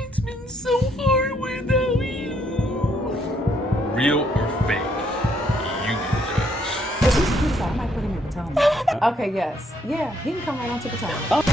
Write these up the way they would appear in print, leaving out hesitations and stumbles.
It's been so hard without you. Real or fake? You be the judge. I might put him in Potomac. Okay, yes. Yeah, he can come right on to Potomac.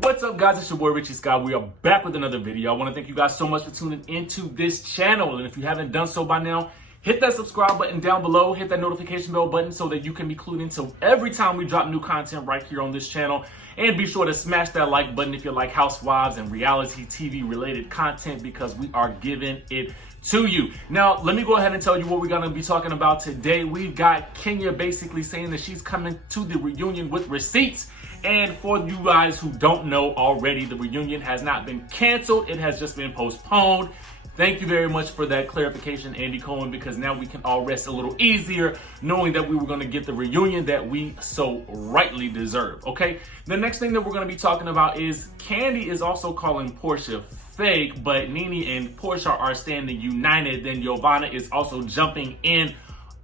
What's up, guys? It's your boy Richie Scott. We are back with another video. I want to thank you guys so much for tuning into this channel. And if you haven't done so by now, hit that subscribe button down below. Hit that notification bell button so that you can be clued into every time we drop new content right here on this channel. And be sure to smash that like button if you like Housewives and reality TV related content, because we are giving it to you. Now, let me go ahead and tell you what we're going to be talking about today. We've got Kenya basically saying that she's coming to the reunion with receipts. And for you guys who don't know already, the reunion has not been canceled. It has just been postponed. Thank you very much for that clarification, Andy Cohen, because now we can all rest a little easier knowing that we were going to get the reunion that we so rightly deserve, okay? The next thing that we're going to be talking about is Kandi is also calling Porsha fake, but Nene and Porsha are standing united. Then Giovanna is also jumping in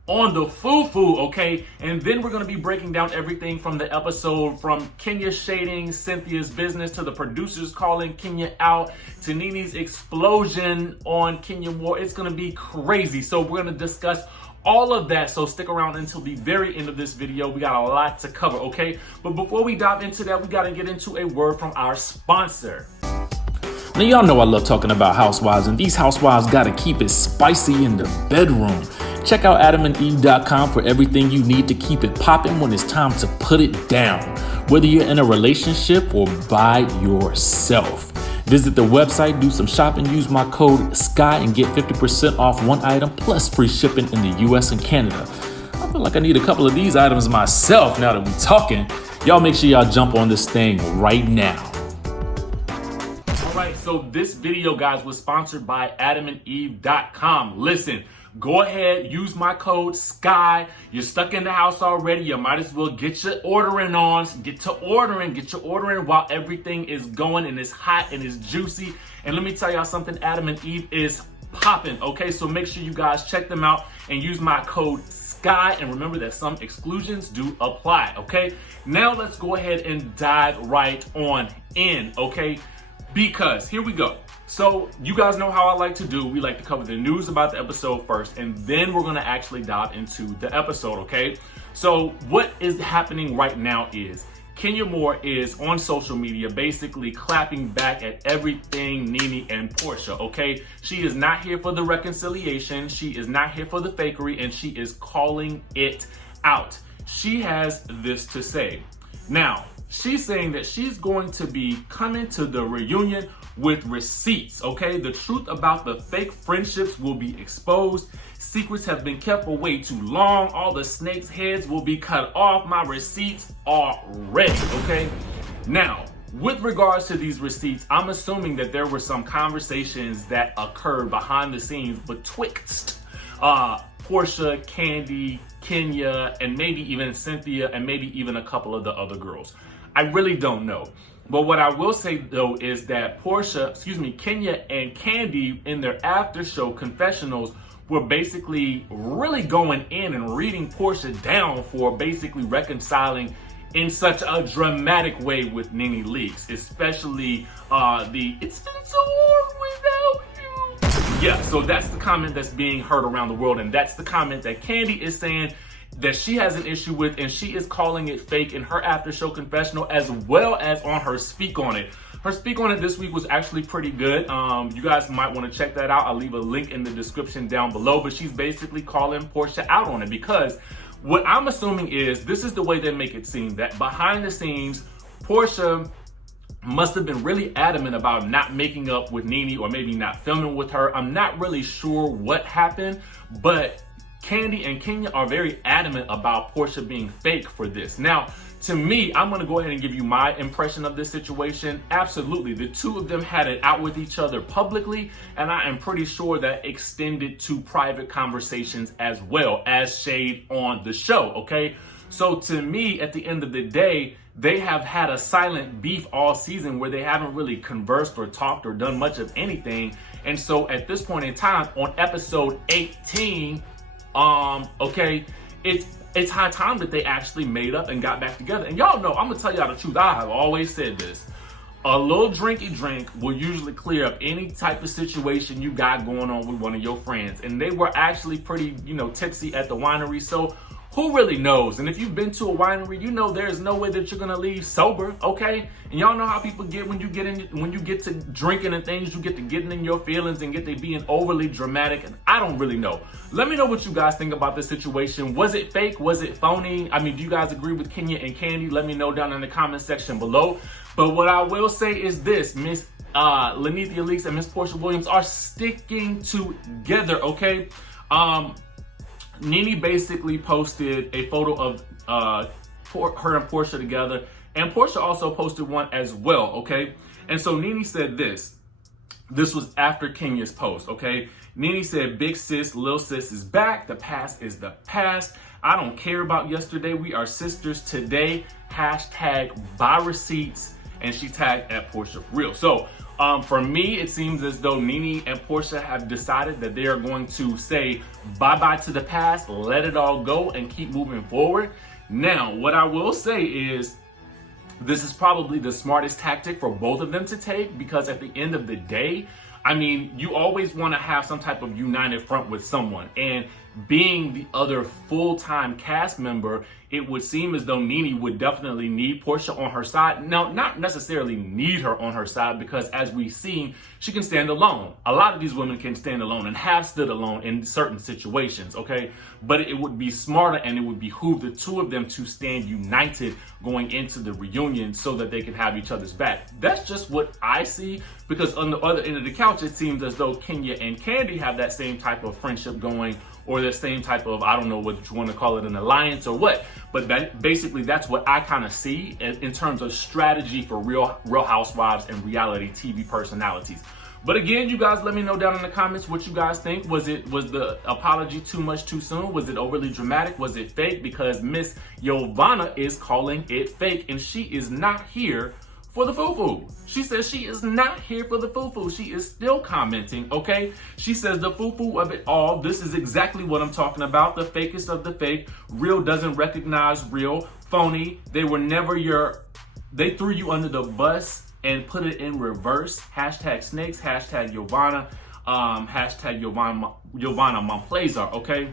on the foo-foo, okay? And then we're going to be breaking down everything from the episode, from Kenya shading Cynthia's business to the producers calling Kenya out to Nene's explosion on Kenya Moore. It's going to be crazy. So we're going to discuss all of that. So stick around until the very end of this video. We got a lot to cover, okay? But before we dive into that, we got to get into a word from our sponsor. Now, y'all know I love talking about housewives, and these housewives gotta keep it spicy in the bedroom. Check out adamandeve.com for everything you need to keep it popping when it's time to put it down, whether you're in a relationship or by yourself. Visit the website, do some shopping, use my code SKY and get 50% off one item plus free shipping in the US and Canada. I feel like I need a couple of these items myself now that we're talking. Y'all make sure y'all jump on this thing right now. So this video, guys, was sponsored by adamandeve.com. Listen, go ahead, use my code SKY. You're stuck in the house already. You might as well get your ordering on. Get your ordering while everything is going and it's hot and it's juicy. And let me tell y'all something, Adam and Eve is popping, okay? So make sure you guys check them out and use my code SKY. And remember that some exclusions do apply, okay? Now let's go ahead and dive right on in, okay? Because here we go. So you guys know how I like to do. We like to cover the news about the episode first, and then we're going to actually dive into the episode, okay? So what is happening right now is Kenya Moore is on social media basically clapping back at everything Nene and Porsha, okay? She is not here for the reconciliation. She is not here for the fakery, and she is calling it out. She has this to say. Now, she's saying that she's going to be coming to the reunion with receipts, okay? The truth about the fake friendships will be exposed. Secrets have been kept for way too long. All the snakes' heads will be cut off. My receipts are ready, okay? Now, with regards to these receipts, I'm assuming that there were some conversations that occurred behind the scenes betwixt Porsha, Kandi, Kenya, and maybe even Cynthia, and maybe even a couple of the other girls. I really don't know. But what I will say though is that Kenya and Kandi in their after show confessionals were basically really going in and reading Porsha down for basically reconciling in such a dramatic way with Nene Leakes, especially it's been so hard without you. Yeah, so that's the comment that's being heard around the world, and that's the comment that Kandi is saying that she has an issue with, and she is calling it fake in her after show confessional, as well as on her Speak On It. Her Speak On It this week was actually pretty good. You guys might want to check that out. I'll leave a link in the description down below, but she's basically calling Porsha out on it, because what I'm assuming is this is the way they make it seem, that behind the scenes, Porsha must have been really adamant about not making up with Nene, or maybe not filming with her. I'm not really sure what happened, but Kandi and Kenya are very adamant about Porsha being fake for this. Now, to me, I'm going to go ahead and give you my impression of this situation. Absolutely. The two of them had it out with each other publicly, and I am pretty sure that extended to private conversations as well as shade on the show, okay? So to me, at the end of the day, they have had a silent beef all season where they haven't really conversed or talked or done much of anything. And so at this point in time, on episode 18, okay, it's high time that they actually made up and got back together. And y'all know, I'm gonna tell y'all the truth. I have always said this. A little drinky drink will usually clear up any type of situation you got going on with one of your friends. And they were actually pretty, tipsy at the winery. So who really knows? And if you've been to a winery, you know there's no way that you're gonna leave sober, okay? And y'all know how people get when you get to drinking and things, you get to getting in your feelings and get to being overly dramatic. And I don't really know. Let me know what you guys think about this situation. Was it fake? Was it phony? I mean, do you guys agree with Kenya and Kandi? Let me know down in the comment section below. But what I will say is this: Miss Lenithia Leaks and Miss Porsha Williams are sticking together, okay? Nene basically posted a photo of her and Porsha together, and Porsha also posted one as well, okay? And so Nene said this. This was after Kenya's post, okay? Nene said, "Big sis, lil sis is back. The past is the past. I don't care about yesterday. We are sisters today. Hashtag buy receipts." And she tagged at Porsha for real. So for me, it seems as though Nene and Porsha have decided that they are going to say bye-bye to the past, let it all go, and keep moving forward. Now, what I will say is this is probably the smartest tactic for both of them to take, because at the end of the day, I mean, you always want to have some type of united front with someone. And being the other full-time cast member, it would seem as though Nene would definitely need Porsha on her side. Now, not necessarily need her on her side, because as we've seen, she can stand alone. A lot of these women can stand alone and have stood alone in certain situations, okay? But it would be smarter and it would behoove the two of them to stand united going into the reunion so that they can have each other's back. That's just what I see, because on the other end of the couch, it seems as though Kenya and Kandi have that same type of friendship going, or the same type of, I don't know what you want to call it, an alliance or what. But basically, that's what I kind of see in terms of strategy for real housewives and reality TV personalities. But again, you guys let me know down in the comments what you guys think. Was the apology too much too soon? Was it overly dramatic? Was it fake? Because Miss Giovanna is calling it fake, and she is not here for the foo-foo. She says she is not here for the foo-foo. She is still commenting, okay? She says the foo-foo of it all. This is exactly what I'm talking about. The fakest of the fake. Real doesn't recognize real. Phony. They were never they threw you under the bus and put it in reverse. Hashtag snakes. Hashtag Giovanna. Hashtag Giovanna Monplaisir, okay?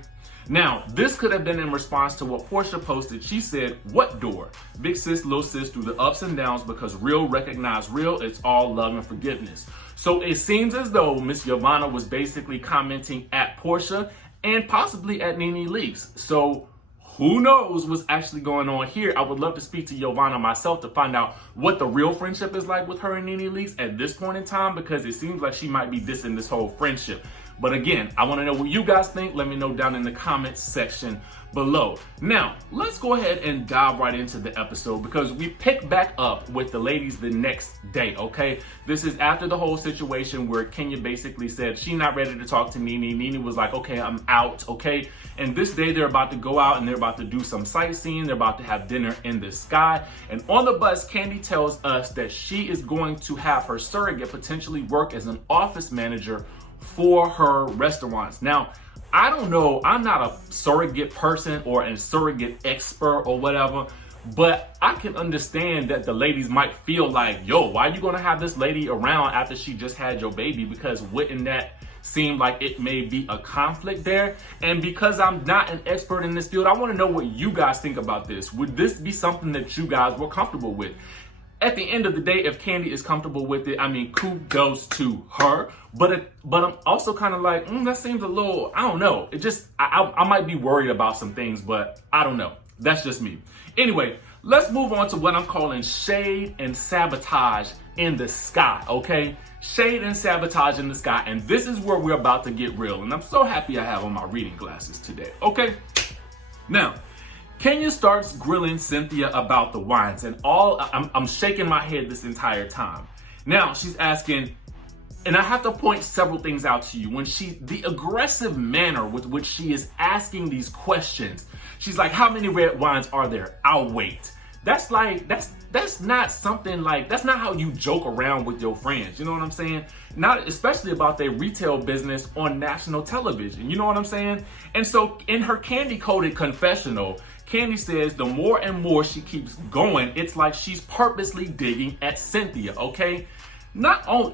Now, this could have been in response to what Porsha posted. She said, "What door? Big sis, little sis, through the ups and downs, because real recognize real. It's all love and forgiveness." So it seems as though Miss Giovanna was basically commenting at Porsha and possibly at Nene Leakes. So who knows what's actually going on here? I would love to speak to Giovanna myself to find out what the real friendship is like with her and Nene Leakes at this point in time, because it seems like she might be dissing this whole friendship. But again, I want to know what you guys think. Let me know down in the comments section below. Now, let's go ahead and dive right into the episode, because we pick back up with the ladies the next day, okay? This is after the whole situation where Kenya basically said she's not ready to talk to Nene. Nene was like, "Okay, I'm out," okay? And this day they're about to go out and they're about to do some sightseeing. They're about to have dinner in the sky. And on the bus, Kandi tells us that she is going to have her surrogate potentially work as an office manager for her restaurants. Now, I don't know, I'm not a surrogate person or a surrogate expert or whatever, but I can understand that the ladies might feel like, yo, why are you gonna have this lady around after she just had your baby? Because wouldn't that seem like it may be a conflict there? And because I'm not an expert in this field, I wanna know what you guys think about this. Would this be something that you guys were comfortable with? At the end of the day, if Kandi is comfortable with it, I mean, kudos to her. But I'm also kind of like, that seems a little, I don't know. It just, I might be worried about some things, but I don't know. That's just me. Anyway, let's move on to what I'm calling shade and sabotage in the sky, okay? Shade and sabotage in the sky. And this is where we're about to get real. And I'm so happy I have on my reading glasses today, okay? Now, Kenya starts grilling Cynthia about the wines, and I'm shaking my head this entire time. Now she's asking, and I have to point several things out to you. The aggressive manner with which she is asking these questions. She's like, "How many red wines are there? I'll wait." That's like, that's not something like, that's not how you joke around with your friends. You know what I'm saying? Not especially about their retail business on national television. You know what I'm saying? And so in her Kandi coded confessional, Kandi says the more and more she keeps going, it's like she's purposely digging at Cynthia, okay?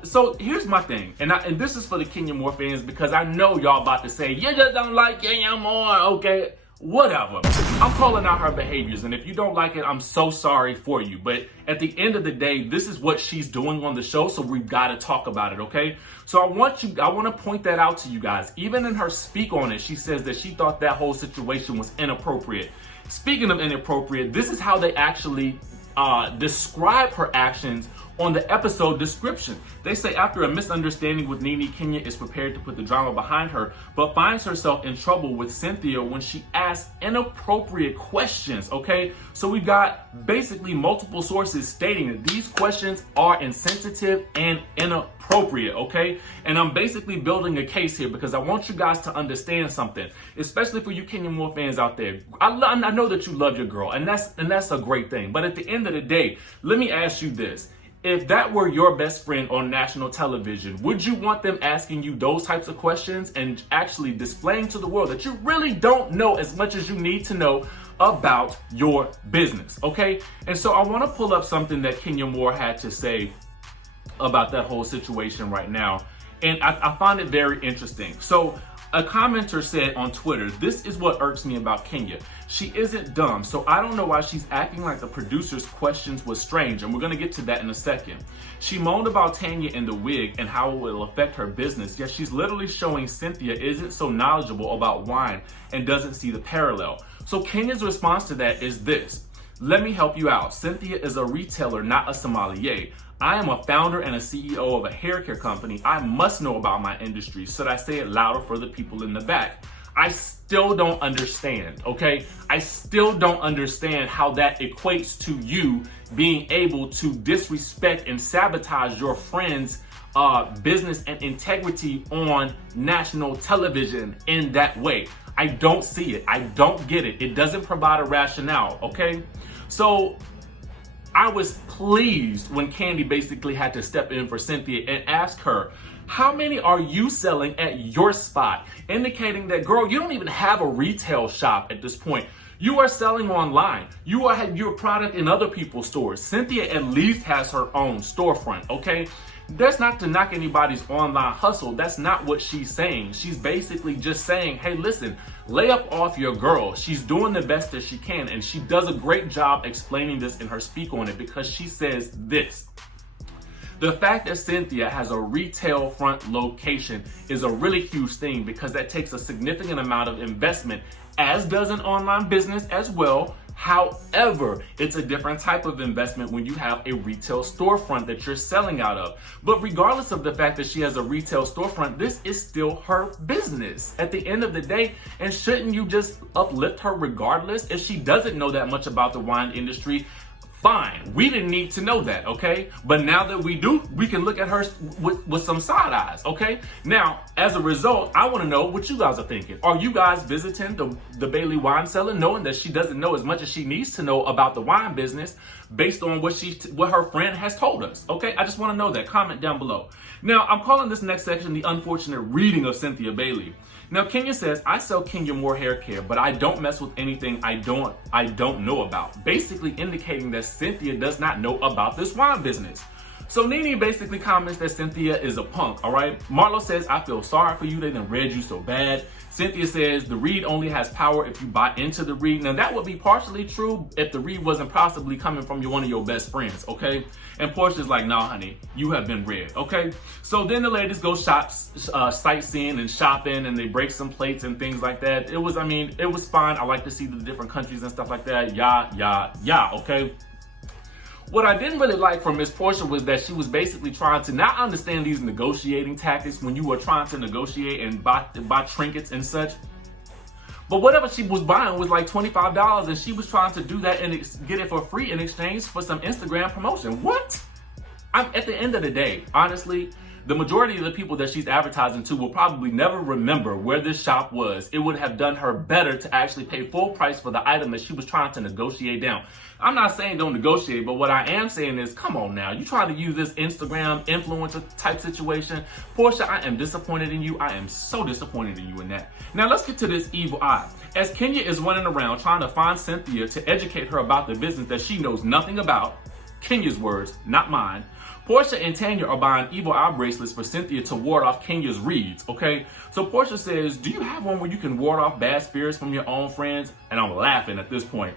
So here's my thing, and this is for the Kenya Moore fans, because I know y'all about to say, you just don't like Kenya Moore, okay? Whatever. I'm calling out her behaviors, and if you don't like it, I'm so sorry for you. But at the end of the day, this is what she's doing on the show, so we've got to talk about it, okay? So I want to point that out to you guys. Even in her speak on it, she says that she thought that whole situation was inappropriate. Speaking of inappropriate, this is how they actually describe her actions on the episode description. They say after a misunderstanding with Nene, Kenya is prepared to put the drama behind her, but finds herself in trouble with Cynthia when she asks inappropriate questions, okay? So we've got basically multiple sources stating that these questions are insensitive and inappropriate, okay? And I'm basically building a case here because I want you guys to understand something, especially for you Kenya Moore fans out there. I know that you love your girl, and that's a great thing. But at the end of the day, let me ask you this. If that were your best friend on national television, would you want them asking you those types of questions and actually displaying to the world that you really don't know as much as you need to know about your business, okay? And so I want to pull up something that Kenya Moore had to say about that whole situation right now. And I find it very interesting. So a commenter said on Twitter, this is what irks me about Kenya. She isn't dumb, so I don't know why she's acting like the producer's questions was strange, and we're gonna get to that in a second. She moaned about Tanya and the wig and how it will affect her business, yet she's literally showing Cynthia isn't so knowledgeable about wine and doesn't see the parallel. So Kenya's response to that is this: let me help you out. Cynthia is a retailer, not a sommelier. I am a founder and a CEO of a hair care company. I must know about my industry. Should I say it louder for the people in the back? I still don't understand, okay? I still don't understand how that equates to you being able to disrespect and sabotage your friend's business and integrity on national television in that way. I don't see it. I don't get it. It doesn't provide a rationale, okay? So I was pleased when Kandi basically had to step in for Cynthia and ask her, how many are you selling at your spot? Indicating that, girl, you don't even have a retail shop at this point. You are selling online. You have your product in other people's stores. Cynthia at least has her own storefront, okay? That's not to knock anybody's online hustle. That's not what she's saying. She's basically just saying, hey, listen, lay up off your girl. She's doing the best that she can, and she does a great job explaining this in her speak on it, because she says this: the fact that Cynthia has a retail front location is a really huge thing, because that takes a significant amount of investment, as does an online business as well. However, it's a different type of investment when you have a retail storefront that you're selling out of. But regardless of the fact that she has a retail storefront, this is still her business at the end of the day. And shouldn't you just uplift her regardless? If she doesn't know that much about the wine industry, fine. We didn't need to know that, okay? But now that we do, we can look at her with some side eyes, okay? Now, as a result, I want to know what you guys are thinking. Are you guys visiting the Bailey wine cellar knowing that she doesn't know as much as she needs to know about the wine business based on what her friend has told us, okay? I just want to know that. Comment down below. Now, I'm calling this next section the unfortunate reading of Cynthia Bailey. Now, Kenya says, I sell Kenya Moore hair care, but I don't mess with anything I don't know about. Basically indicating that Cynthia does not know about this wine business. So Nene basically comments that Cynthia is a punk, all right? Marlo says, I feel sorry for you. They done read you so bad. Cynthia says, the read only has power if you buy into the read. Now, that would be partially true if the read wasn't possibly coming from one of your best friends, okay? And Porsha's like, nah, honey, you have been read, okay? So then the ladies go sightseeing and shopping, and they break some plates and things like that. It was fine. I like to see the different countries and stuff like that. Yeah, okay? What I didn't really like from Miss Porsha was that she was basically trying to not understand these negotiating tactics when you were trying to negotiate and buy trinkets and such. But whatever she was buying was like $25, and she was trying to do that and get it for free in exchange for some Instagram promotion. What? At the end of the day, honestly, the majority of the people that she's advertising to will probably never remember where this shop was. It would have done her better to actually pay full price for the item that she was trying to negotiate down. I'm not saying don't negotiate, but what I am saying is, come on now. You try to use this Instagram influencer type situation. Porsha, I am disappointed in you. I am so disappointed in you in that. Now let's get to this evil eye. As Kenya is running around trying to find Cynthia to educate her about the business that she knows nothing about, Kenya's words, not mine, Porsha and Tanya are buying evil eye bracelets for Cynthia to ward off Kenya's reads, okay? So Porsha says, do you have one where you can ward off bad spirits from your own friends? And I'm laughing at this point.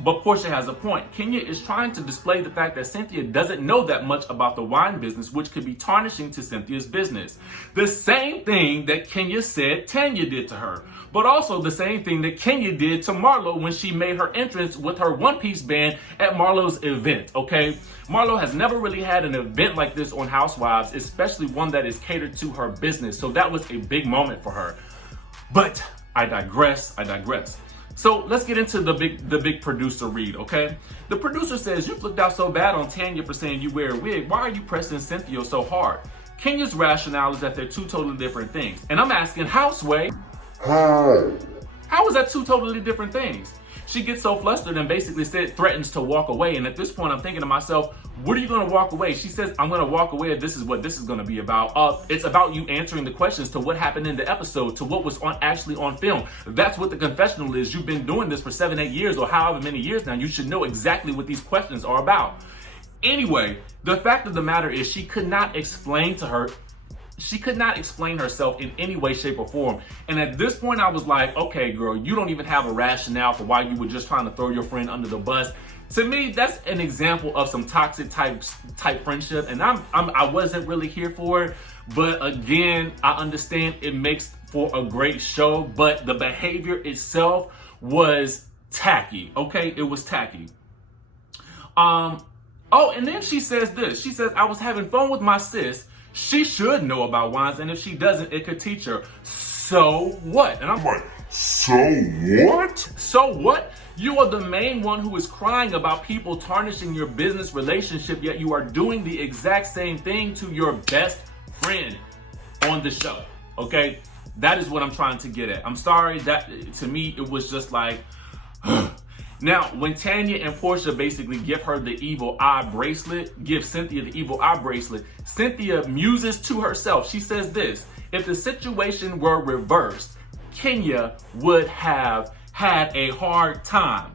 But Porsha has a point. Kenya is trying to display the fact that Cynthia doesn't know that much about the wine business, which could be tarnishing to Cynthia's business. The same thing that Kenya said Tanya did to her, but also the same thing that Kenya did to Marlo when she made her entrance with her one-piece band at Marlo's event, okay? Marlo has never really had an event like this on Housewives, especially one that is catered to her business, so that was a big moment for her. But I digress. So let's get into the big producer read, okay? The producer says, you've looked out so bad on Tanya for saying you wear a wig. Why are you pressing Cynthia so hard? Kenya's rationale is that they're two totally different things. And I'm asking, Houseway, how is that two totally different things? She gets so flustered and basically threatens to walk away. And at this point, I'm thinking to myself, what are you going to walk away? She says, I'm going to walk away. This is what this is going to be about. It's about you answering the questions to what happened in the episode, to what was actually on film. That's what the confessional is. You've been doing this for 7-8 years or however many years now. You should know exactly what these questions are about. Anyway, the fact of the matter is she could not explain herself in any way, shape, or form. And at this point, I was like, okay, girl, you don't even have a rationale for why you were just trying to throw your friend under the bus. To me, that's an example of some toxic type friendship. And I wasn't really here for it. But again, I understand it makes for a great show, but the behavior itself was tacky. Okay, it was tacky. Oh, and then she says this. She says, I was having fun with my sis. She should know about wines, and if she doesn't, it could teach her. So what? And I'm like, so what? So what? You are the main one who is crying about people tarnishing your business relationship, yet you are doing the exact same thing to your best friend on the show, okay? That is what I'm trying to get at. I'm sorry, that to me, it was just like, Now, when Tanya and Porsha basically give her the evil eye bracelet, give Cynthia the evil eye bracelet, Cynthia muses to herself. She says this, if the situation were reversed, Kenya would have had a hard time,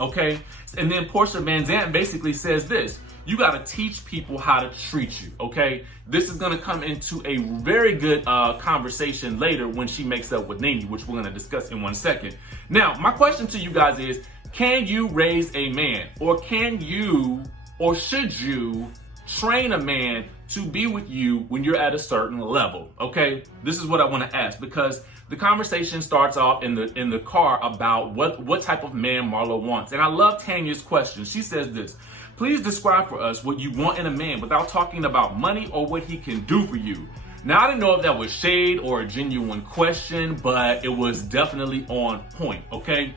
okay? And then Porsha Van Zandt basically says this, you got to teach people how to treat you, okay? This is going to come into a very good conversation later when she makes up with Nene, which we're going to discuss in 1 second. Now, my question to you guys is, can you raise a man? Or can you, or should you train a man to be with you when you're at a certain level, okay? This is what I want to ask, because the conversation starts off in the car about what type of man Marlo wants. And I love Tanya's question. She says this, please describe for us what you want in a man without talking about money or what he can do for you. Now, I didn't know if that was shade or a genuine question, but it was definitely on point, okay?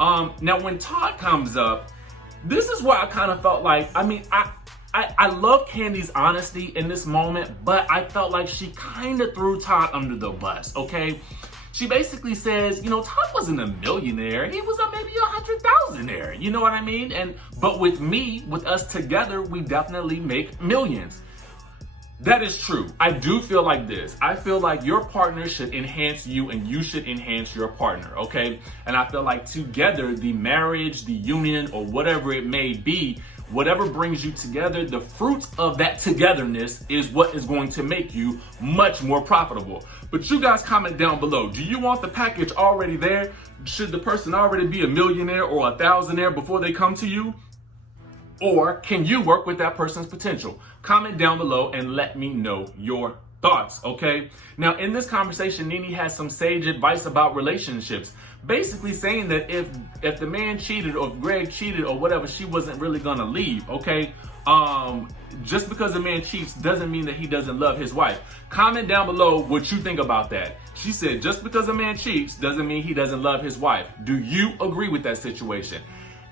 Now, when Todd comes up, this is where I kind of felt like, I mean, I love Kandi's honesty in this moment, but I felt like she kind of threw Todd under the bus, okay? She basically says, you know, Todd wasn't a millionaire. He was maybe 100,000-aire. You know what I mean? But with me, with us together, we definitely make millions. That is true. I do feel like this. I feel like your partner should enhance you and you should enhance your partner, okay? And I feel like together, the marriage, the union, or whatever it may be, whatever brings you together, the fruits of that togetherness is what is going to make you much more profitable. But you guys comment down below. Do you want the package already there? Should the person already be a millionaire or 1,000-aire before they come to you? Or can you work with that person's potential? Comment down below and let me know your thoughts, okay? Now, in this conversation, Nene has some sage advice about relationships. Basically saying that if the man cheated or if Greg cheated or whatever, she wasn't really gonna leave, okay? Just because a man cheats doesn't mean that he doesn't love his wife. Comment down below what you think about that. She said, just because a man cheats doesn't mean he doesn't love his wife. Do you agree with that situation?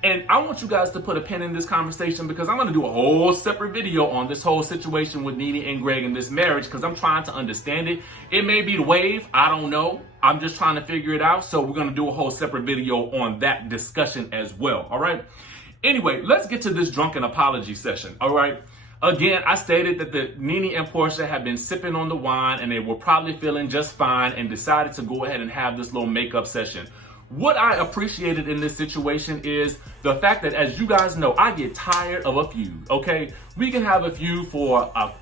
And I want you guys to put a pin in this conversation because I'm going to do a whole separate video on this whole situation with Nene and Greg and this marriage because I'm trying to understand it. It may be the wave. I don't know. I'm just trying to figure it out. So we're going to do a whole separate video on that discussion as well. All right. Anyway, let's get to this drunken apology session. All right. Again, I stated that the Nene and Porsha had been sipping on the wine and they were probably feeling just fine and decided to go ahead and have this little makeup session. What I appreciated in this situation is the fact that, as you guys know, I get tired of a feud, okay? We can have a feud for a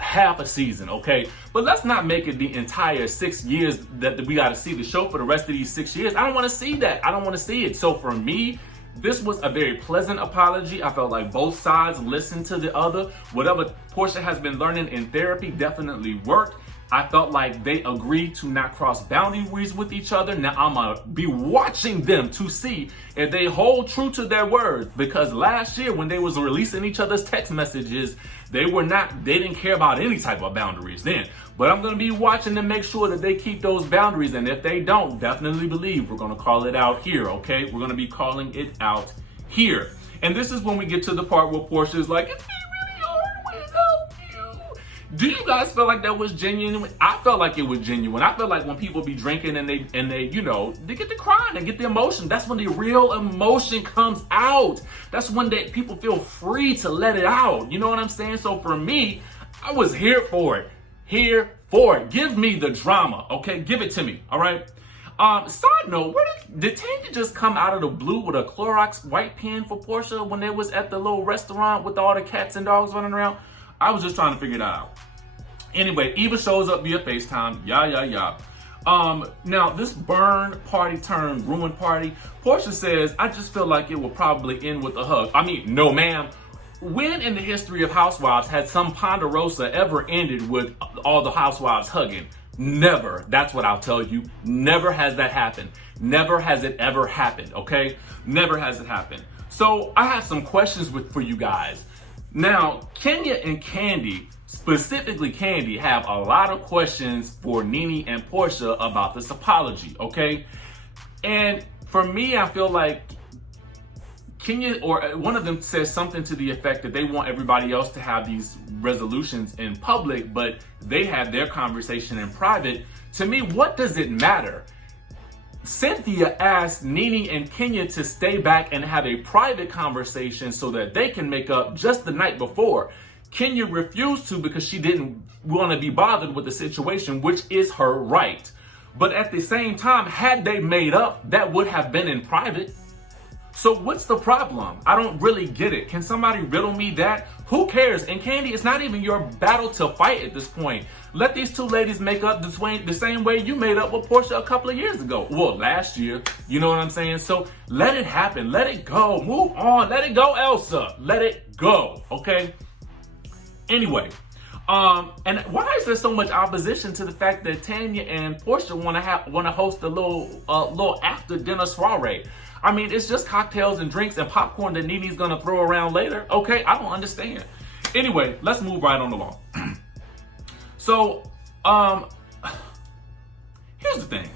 half a season, okay? But let's not make it the entire 6 years that we got to see the show for the rest of these 6 years. I don't want to see that. I don't want to see it. So for me, this was a very pleasant apology. I felt like both sides listened to the other. Whatever Porsha has been learning in therapy definitely worked. I felt like they agreed to not cross boundaries with each other. Now I'm gonna be watching them to see if they hold true to their words, because last year when they was releasing each other's text messages, they didn't care about any type of boundaries then. But I'm gonna be watching to make sure that they keep those boundaries, and if they don't, definitely believe we're gonna call it out here, okay? We're gonna be calling it out here. And this is when we get to the part where Porsha is like, it's really hard without you. Do you guys feel like that was genuine? I felt like it was genuine. I feel like when people be drinking and they you know, they get to crying, they get the emotion. That's when the real emotion comes out. That's when people feel free to let it out. You know what I'm saying? So for me, I was here for it. Here for it. Give me the drama, okay? Give it to me, all right? Side note, did Tanya just come out of the blue with a Clorox white pen for Porsha when they was at the little restaurant with all the cats and dogs running around? I was just trying to figure that out. Anyway, Eva shows up via FaceTime. Now, this burn party turned ruin party. Porsha says, I just feel like it will probably end with a hug. I mean, no, ma'am. When in the history of Housewives has some Ponderosa ever ended with all the housewives hugging? Never. That's what I'll tell you. Never has that happened. Never has it ever happened, okay? Never has it happened. So I have some questions for you guys. Now, Kenya and Kandi, specifically Kandi, have a lot of questions for Nene and Porsha about this apology, okay? And for me, I feel like Kenya, or one of them says something to the effect that they want everybody else to have these resolutions in public, but they had their conversation in private. To me, what does it matter? Cynthia asked Nene and Kenya to stay back and have a private conversation so that they can make up just the night before. Kenya refused to because she didn't want to be bothered with the situation, which is her right. But at the same time, had they made up, that would have been in private. So what's the problem? I don't really get it. Can somebody riddle me that? Who cares? And Kandi, it's not even your battle to fight at this point. Let these two ladies make up the same way you made up with Porsha a couple of years ago. Well, last year. You know what I'm saying? So let it happen. Let it go. Move on. Let it go, Elsa. Let it go. Okay? Anyway. And why is there so much opposition to the fact that Tanya and Porsha want to host a little after dinner soiree? I mean, it's just cocktails and drinks and popcorn that Nene's gonna throw around later. Okay, I don't understand. Anyway, let's move right on along. So, here's the thing.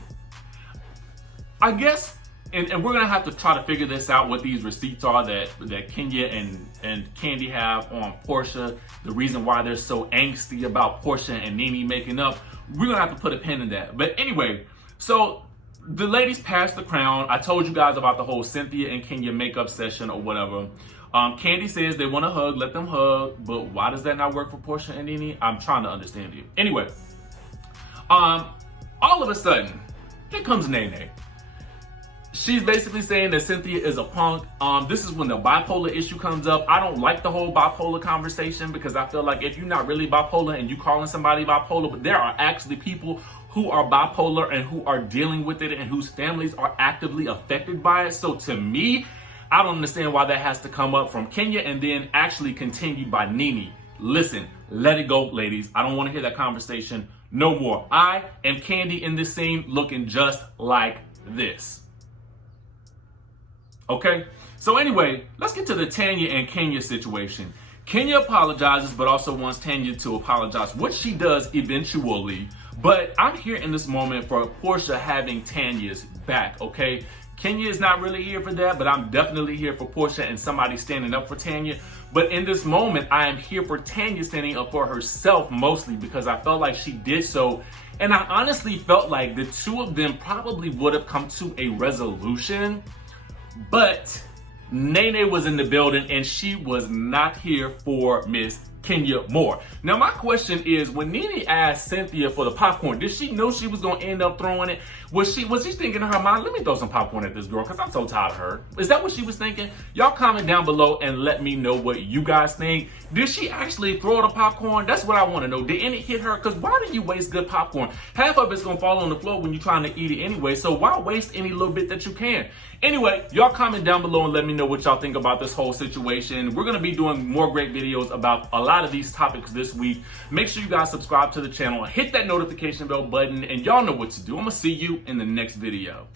I guess, and we're gonna have to try to figure this out, what these receipts are that Kenya and Kandi have on Porsha, the reason why they're so angsty about Porsha and Nene making up. We're gonna have to put a pin in that. But anyway, so the ladies passed the crown. I told you guys about the whole Cynthia and Kenya makeup session or whatever. Kandi says they want to hug, let them hug, but why does that not work for Porsha and Nene? I'm trying to understand it. Anyway, all of a sudden, here comes Nene. She's basically saying that Cynthia is a punk. This is when the bipolar issue comes up. I don't like the whole bipolar conversation because I feel like if you're not really bipolar and you calling somebody bipolar, but there are actually people who are bipolar and who are dealing with it and whose families are actively affected by it. So to me, I don't understand why that has to come up from Kenya and then actually continued by Nene. Listen, let it go, ladies. I don't want to hear that conversation no more. I am Kandi in this scene looking just like this. Okay? So anyway, let's get to the Tanya and Kenya situation. Kenya apologizes, but also wants Tanya to apologize, which she does eventually. But I'm here in this moment for Porsha having Tanya's back, okay? Kenya is not really here for that, but I'm definitely here for Porsha and somebody standing up for Tanya. But in this moment, I am here for Tanya standing up for herself mostly because I felt like she did so. And I honestly felt like the two of them probably would have come to a resolution. But Nene was in the building and she was not here for Miss Kenya more. Now my question is, when Nene asked Cynthia for the popcorn, did she know she was gonna end up throwing it? Was she thinking in her mind, let me throw some popcorn at this girl because I'm so tired of her? Is that what she was thinking? Y'all comment down below and let me know what you guys think. Did she actually throw the popcorn? That's what I want to know. Did any hit her? Because why do you waste good popcorn? Half of it's gonna fall on the floor when you're trying to eat it anyway, so why waste any little bit that you can? Anyway, y'all comment down below and let me know what y'all think about this whole situation. We're gonna be doing more great videos about a lot of these topics this week. Make sure you guys subscribe to the channel, hit that notification bell button, and y'all know what to do. I'm gonna see you in the next video.